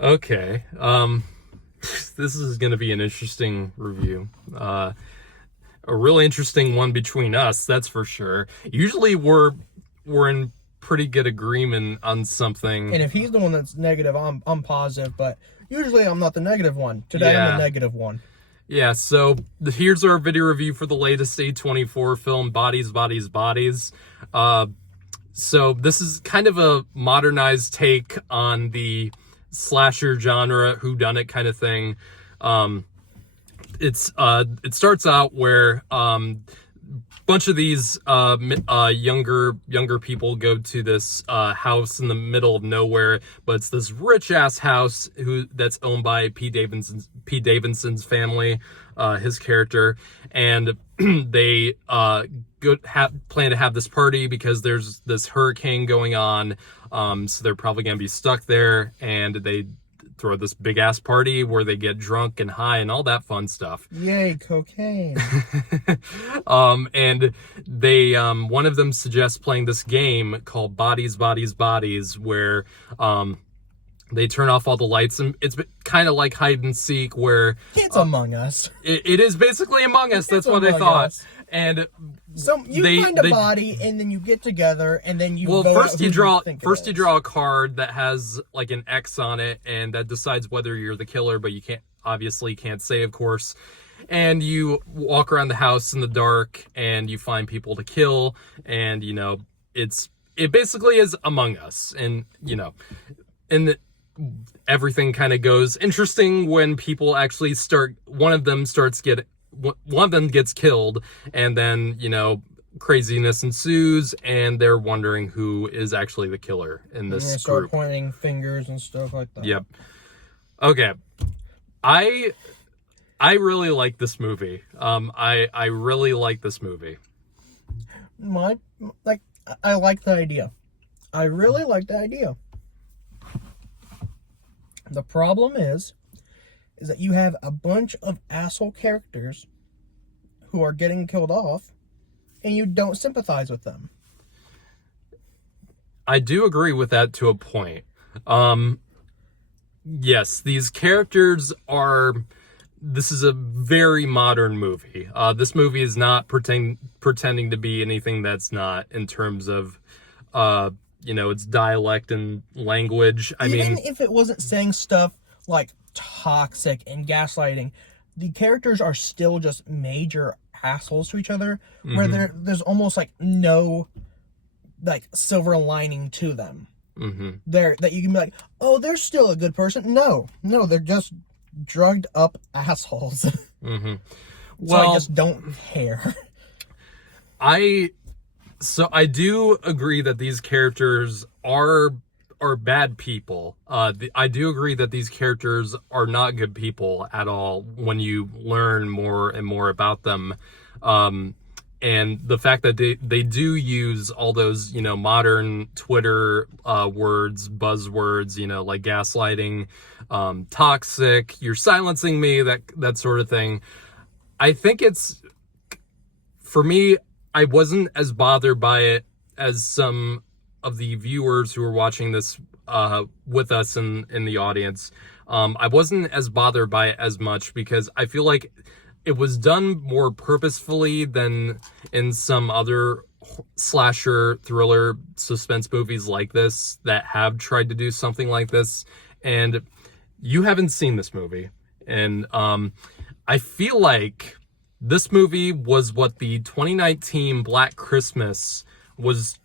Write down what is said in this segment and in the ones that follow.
Okay. This is going to be an interesting review. A really interesting one between us, that's for sure. Usually we're in pretty good agreement on something. And if he's the one that's negative, I'm positive, but usually I'm not the negative one. Today I'm the negative one. Yeah, so here's our video review for the latest A24 film, Bodies, Bodies, Bodies. So this is kind of a modernized take on the slasher genre, whodunit kind of thing. It starts out where bunch of these younger people go to this house in the middle of nowhere, but it's this rich ass house that's owned by Pete Davidson's family, his character, and they plan to have this party because there's this hurricane going on, so they're probably gonna be stuck there, and they throw this big ass party where they get drunk and high and all that fun stuff. Yay, cocaine. And they one of them suggests playing this game called Bodies, Bodies, Bodies, where they turn off all the lights, and it's kind of like hide and seek, where it's Among Us. It is basically Among Us. That's what I thought. And so you find a body, and then you get together, and then you first you draw a card that has like an X on it, and that decides whether you're the killer, but you can't say, of course. And you walk around the house in the dark, and you find people to kill, and it basically is Among Us, and everything kind of goes interesting when people actually one of them gets killed, and then craziness ensues, and they're wondering who is actually the killer in this group. Start pointing fingers and stuff like that. Yep. Okay. I really like this movie. I really like this movie. I like the idea. I really like the idea. The problem is that you have a bunch of asshole characters who are getting killed off, and you don't sympathize with them. I do agree with that to a point. Yes, these characters this is a very modern movie. This movie is not pretending to be anything that's not, in terms of its dialect and language. Even if it wasn't saying stuff like toxic and gaslighting, the characters are still just major assholes to each other, where there's almost no silver lining to them. That you can be like, oh, they're still a good person. No, they're just drugged up assholes. So I just don't care. So I do agree that these characters are bad people. I do agree that these characters are not good people at all when you learn more and more about them. And the fact that they do use all those, modern Twitter words, buzzwords, like gaslighting, toxic, you're silencing me, that sort of thing. I think for me, I wasn't as bothered by it as some of the viewers who were watching this with us in the audience. I wasn't as bothered by it as much because I feel like it was done more purposefully than in some other slasher, thriller, suspense movies like this that have tried to do something like this. And you haven't seen this movie. And I feel like this movie was what the 2019 Black Christmas was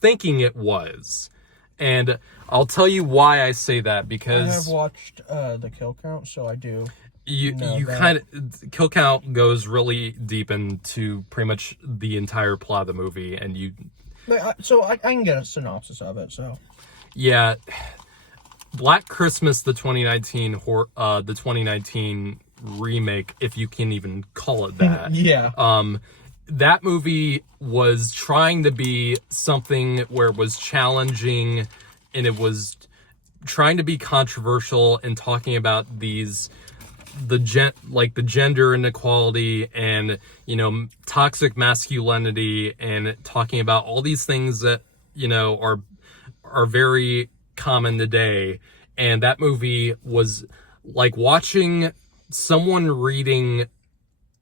thinking it was. And I'll tell you why I say that, because I have watched the kill count, so I do. You kind of, kill count goes really deep into pretty much the entire plot of the movie, and so I can get a synopsis of it. So yeah, Black Christmas, the 2019 remake, if you can even call it that. Yeah. That movie was trying to be something where it was challenging, and it was trying to be controversial and talking about the gender inequality and toxic masculinity, and talking about all these things that are very common today. and that movie was like watching someone reading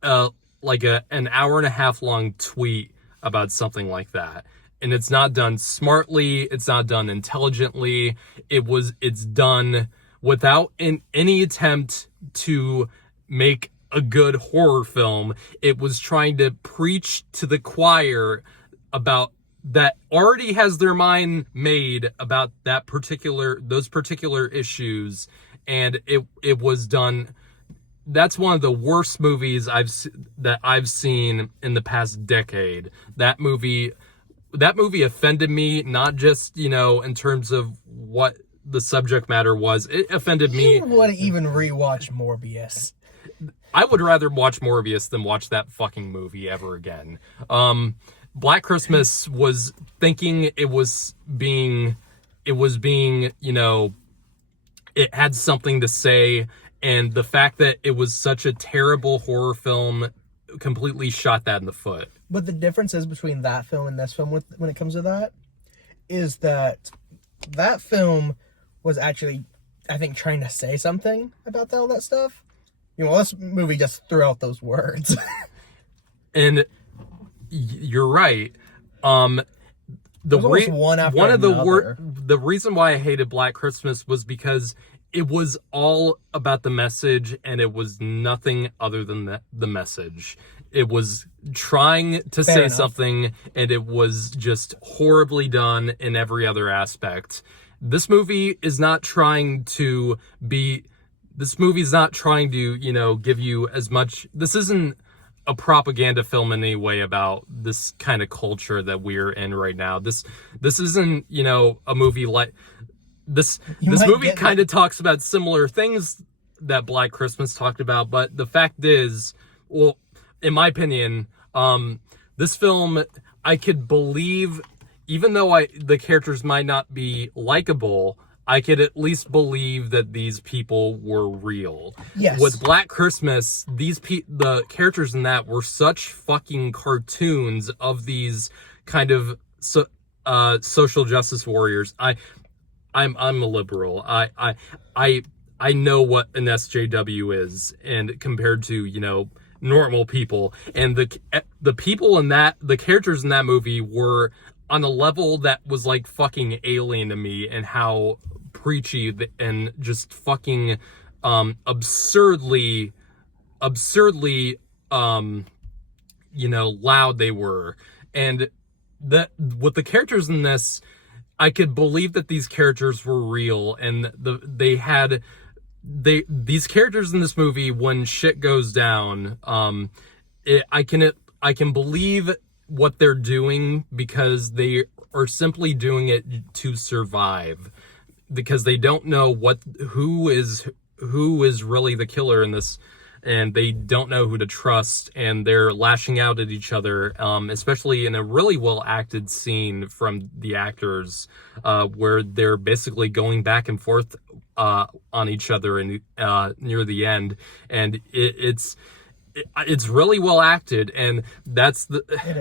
an hour and a half long tweet about something like that. And it's not done smartly, it's not done intelligently. It's done without any attempt to make a good horror film. It was trying to preach to the choir about that already has their mind made about those particular issues, and it was done. That's one of the worst movies that I've seen in the past decade. That movie offended me, not just, in terms of what the subject matter was. It offended me. You wouldn't even rewatch Morbius. I would rather watch Morbius than watch that fucking movie ever again. Black Christmas was thinking it was being, it had something to say, and the fact that it was such a terrible horror film completely shot that in the foot. But the differences between that film and this film when it comes to that is that film was actually, I think, trying to say something about all that stuff. This movie just threw out those words. And you're right. The reason why I hated Black Christmas was because it was all about the message, and it was nothing other than the message. It was trying to say something, and it was just horribly done in every other aspect. This movie is not trying to give you as much. This isn't a propaganda film in any way about this kind of culture that we're in right now. This isn't, a movie like this. This movie kind of talks about similar things that Black Christmas talked about, but the fact is, well, in my opinion, this film, I could believe, even though the characters might not be likable, I could at least believe that these people were real. Yes. With Black Christmas, the characters in that were such fucking cartoons of these kind of social justice warriors. I'm a liberal. I know what an SJW is, and compared to, normal people, and the people in the characters in that movie were on a level that was like fucking alien to me, and how preachy and just fucking absurdly loud they were. And with the characters in this, I could believe that these characters were real, and these characters in this movie, when shit goes down, I can believe what they're doing, because they are simply doing it to survive, because they don't know who is really the killer in this, and they don't know who to trust, and they're lashing out at each other, especially in a really well acted scene from the actors, where they're basically going back and forth on each other near the end, and it's really well acted, and that's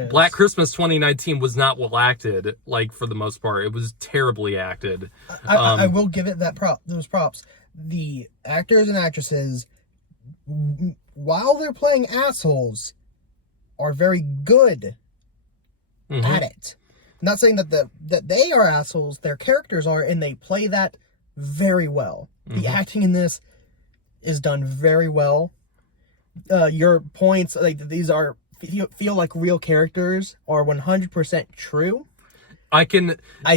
Black Christmas 2019 was not well acted, like, for the most part. It was terribly acted. I will give it those props. The actors and actresses, while they're playing assholes, are very good at it. I'm not saying that they are assholes, their characters are, and they play that very well. The acting in this is done very well. Your points, like, these feel like real characters, are 100% true. I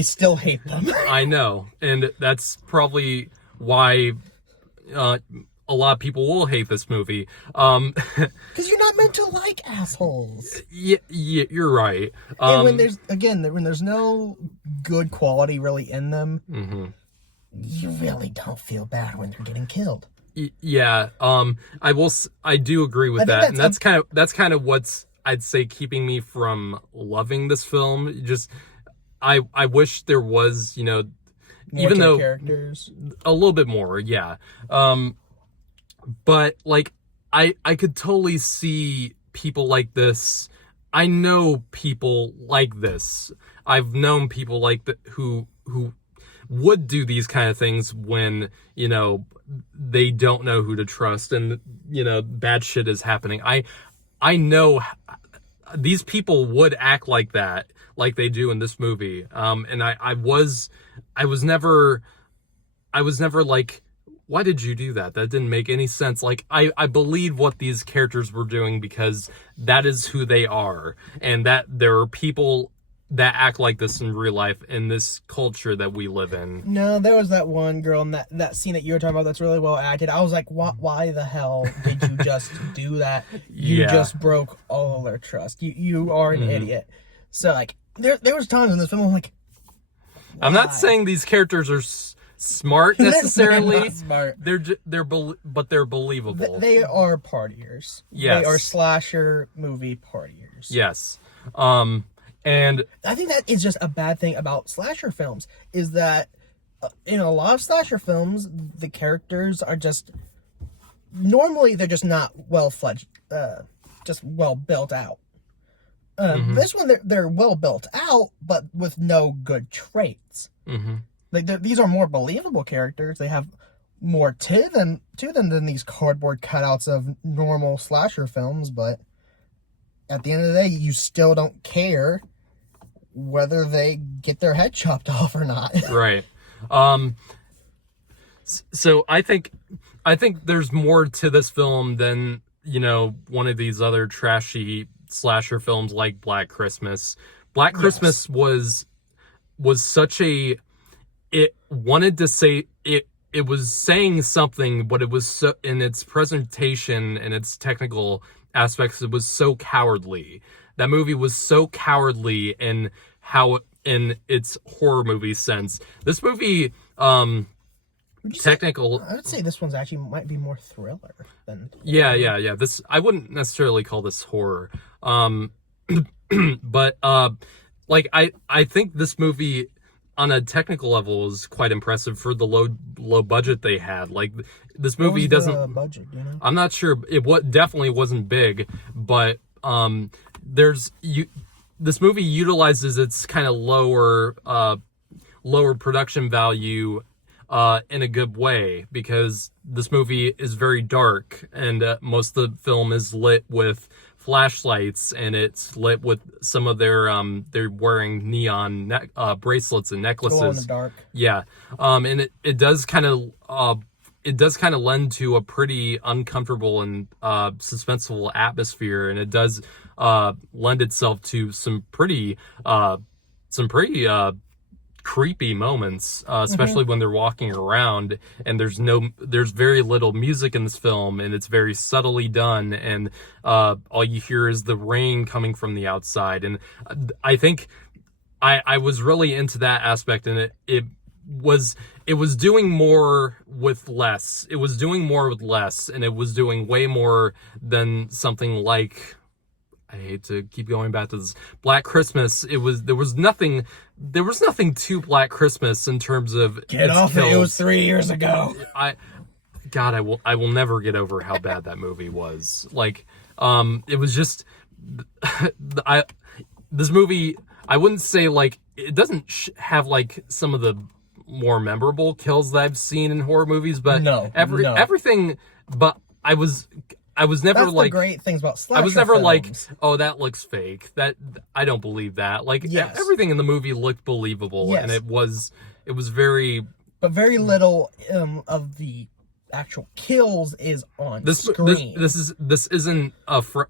still hate them. I know, and that's probably why a lot of people will hate this movie. Because you're not meant to like assholes. Yeah, you're right. And when there's no good quality really in them, you really don't feel bad when they're getting killed. Yeah, I do agree with that, and that's kind of what's, I'd say, keeping me from loving this film. Just I wish there was, more even though characters, a little bit more, yeah. But like I could totally see people like this. I know people like this. I've known people like that who would do these kind of things when, you know, they don't know who to trust and, you know, bad shit is happening. I know these people would act like that, like they do in this movie. And I was never like, why did you do that? That didn't make any sense. Like, I believe what these characters were doing because that is who they are. And that there are people that act like this in real life in this culture that we live in. No, there was that one girl in that scene that you were talking about that's really well acted. I was like, why the hell did you just do that? You just broke all their trust. You are an idiot. So, like, there was times in this film I'm like, why? I'm not saying these characters are smart necessarily. They're not smart. But they're believable. They are partiers. Yes. They are slasher movie partiers. Yes. And I think that is just a bad thing about slasher films, is that in a lot of slasher films, the characters are just, normally they're just not well-fledged, just well built out. This one, they're well built out, but with no good traits. Like, these are more believable characters. They have more to them than these cardboard cutouts of normal slasher films, but at the end of the day, you still don't care whether they get their head chopped off or not. Right. So I think there's more to this film than, you know, one of these other trashy slasher films like Black Christmas. Black Christmas was such a, it wanted to say it was saying something, but it was so, in its presentation and its technical aspects, it was so cowardly. That movie was so cowardly in how, in its horror movie sense. This movie, I would say this one's actually might be more thriller than horror. Yeah. This, I wouldn't necessarily call this horror. But like I think this movie on a technical level is quite impressive for the low budget they had. Like, this movie doesn't, the budget, you know? I'm not sure, definitely wasn't big, but this movie utilizes its kind of lower production value in a good way, because this movie is very dark, and most of the film is lit with flashlights, and it's lit with some of their they're wearing neon bracelets and necklaces. Glow in the dark. Yeah. And it does kind of lend to a pretty uncomfortable and suspenseful atmosphere, and it does lend itself to some pretty creepy moments, especially when they're walking around, and there's very little music in this film, and it's very subtly done, and all you hear is the rain coming from the outside. And I think I was really into that aspect, and it was doing more with less. It was doing more with less, and it was doing way more than something like, I hate to keep going back to this, Black Christmas. There was nothing to Black Christmas in terms of Get off kills. it was 3 years ago. I will never get over how bad that movie was. Like, it was just, this movie, I wouldn't say, like, it doesn't have like some of the more memorable kills that I've seen in horror movies, but everything, but I was never That's like, the great things about slasher I was never films. like, oh, that looks fake. That, I don't believe that. Like, everything in the movie looked believable, and it was very, but very little of the actual kills is on screen. This isn't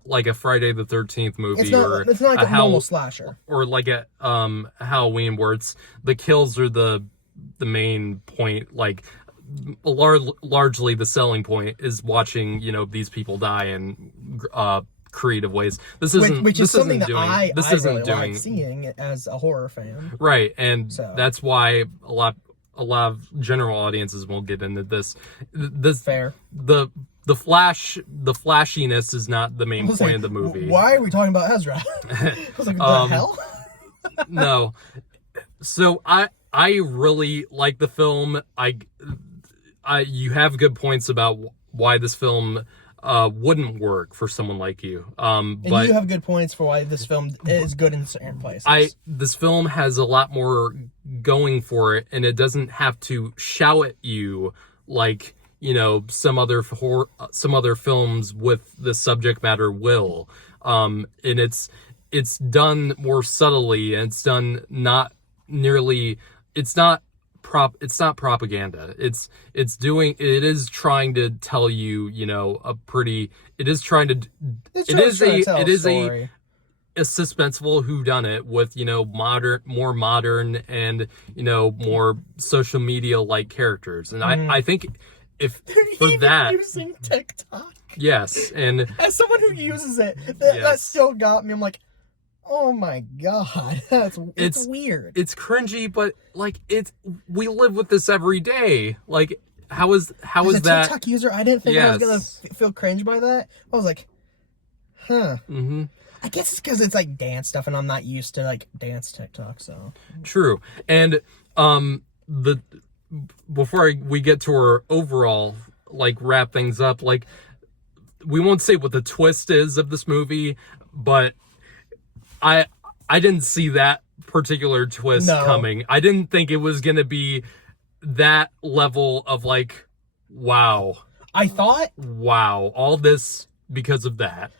like a Friday the 13th movie. It's not like a normal slasher, or like a Halloween, where the kills are the main point. Like, largely the selling point is watching, you know, these people die in creative ways. This isn't, which is something that I isn't really like seeing as a horror fan. Right, and that's why a lot of general audiences won't get into this. Fair. The flashiness is not the main point of the movie. Why are we talking about Ezra? I was like, the hell? No. So I really like the film. You have good points about why this film wouldn't work for someone like you. And But you have good points for why this film is good in certain places. this film has a lot more going for it, and it doesn't have to shout at you like, you know, some other films with the subject matter will. And it's done more subtly, and it's done not nearly. It's not propaganda. It is trying to tell you, you know, it is trying to. It's It trying is to tell it is story. a suspenseful whodunit with, you know, more modern and, you know, more social media like characters. And I think if for Even that, using TikTok. yes, and As someone who uses it, that Yes. still got me. I'm like, oh my god, it's weird. it's cringy, but like we live with this every day. Like how is As a that? TikTok user, I didn't think I was gonna Yes. feel cringe by that. I was like, huh. Mm-hmm. I guess it's because it's like dance stuff, and I'm not used to like dance TikTok. So True. And before we get to our overall like wrap things up, like we won't say what the twist is of this movie, but I didn't see that particular twist No. coming. I didn't think it was gonna be that level of like, wow, I thought all this because of that.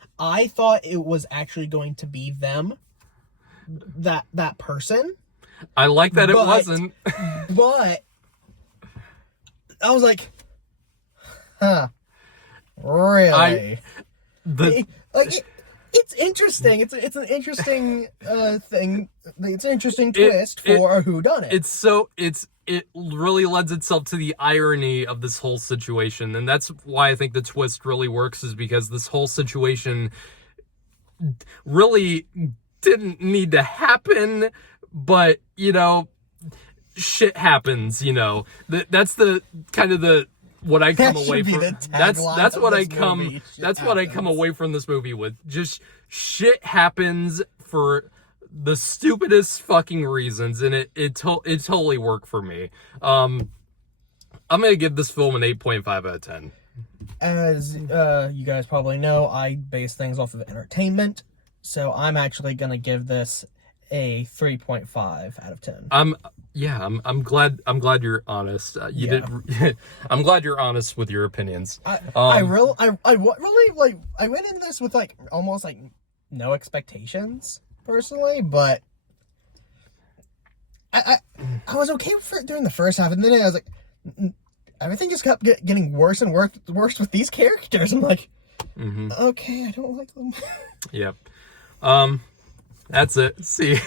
it was actually going to be them, that person, I like that it But- wasn't. but I was huh, really? It's interesting. It's an interesting thing. It's an interesting twist for a whodunit. It really lends itself to the irony of this whole situation, and that's why I think the twist really works, is because this whole situation really didn't need to happen, but you know, shit happens. You know, that's the kind of the what I come That away should be from. the That's tagline what of I this come. movie. Shit That's what I come happens. away from this movie with. Just shit happens for the stupidest fucking reasons, and it totally worked for me. I'm gonna give this film an 8.5 out of 10. As you guys probably know, I base things off of entertainment, so I'm actually gonna give this a 3.5 out of 10. I'm glad you're honest. I'm glad you're honest with your opinions. I really like. I went into this with like almost like no expectations personally, but I was okay for it during the first half, and then I was like, everything just kept getting worse and worse with these characters. I'm like, okay, I don't like them. Yep. That's it. See.